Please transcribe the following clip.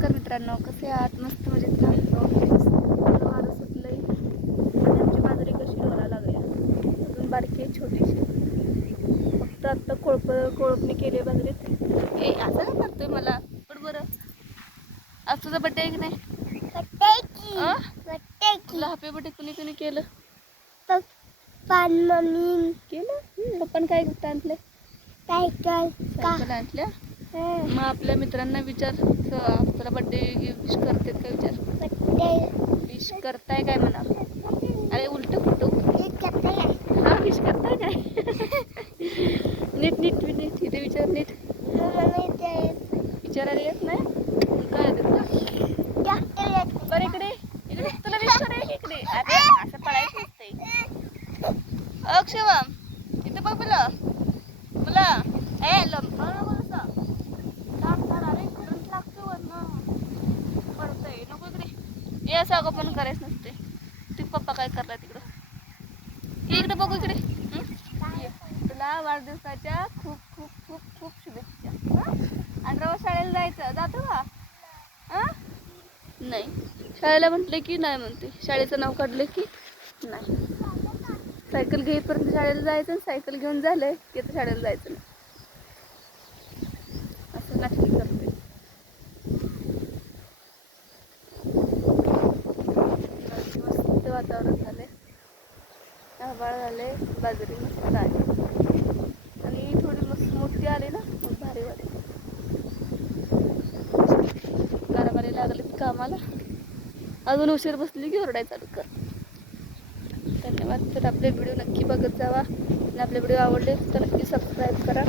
नमस्कार मित्रांनो कसे आहात? मस्त थोडं वारं सुटलंय. आणि आमची बाजरी कशी डोला लागल्या? अजून बारकी आहे छोटीशी. फक्त आत्ता कोळप कोळपणी केली बाजरीत. ए असं काय करतोय मला. पण बरं. आज तुझा बड्डे आहे की नाही? तुला हॅपी बर्थडे कुणी कुणी केलं? पान मम्मी. केलं? पप्पान काय आणले सायकल आणल्या? मग आपल्या मित्रांना विचार. तुला बड्डे विश करतात का विचार? विश करताय काय म्हणा? अरे उलट कुठं? हा विश करताय काय? नीट नीट नीट इथे विचार नीट. विचारायला येत नाही? काय तुला? बरं इकडे. इकडे. तुला विश करायला इकडे? अरे असं पळायचं नसते अक्षवम इथं बघ मला मला हे असं अगं पण करायचं नसते ते पप्पा काय करला तिकडं? इकडे बघू इकडे. तुला वाढदिवसाच्या खूप खूप खूप खूप शुभेच्छा. आणि रवा शाळेला जायचं. जातो का? नाही. शाळेला म्हटले की नाही म्हणते. शाळेचं नाव काढलं की नाही. सायकल घेईपर्यंत शाळेला जायचं सायकल घेऊन झालंय की तर शाळेला जायचं नाही. असं नाटकी करते मस्त वातावरण झाले आले बाजरी मस्त आहे आणि थोडी मस्त मोठी आली ना मग भारी वाटते कारभारी लागले कामाला. अजून उशीर बसली की ओरडाय चालू कर. धन्यवाद. तर आपले व्हिडिओ नक्की बघत जावा. आणि आपले व्हिडिओ आवडले तर नक्की सबस्क्राईब करा.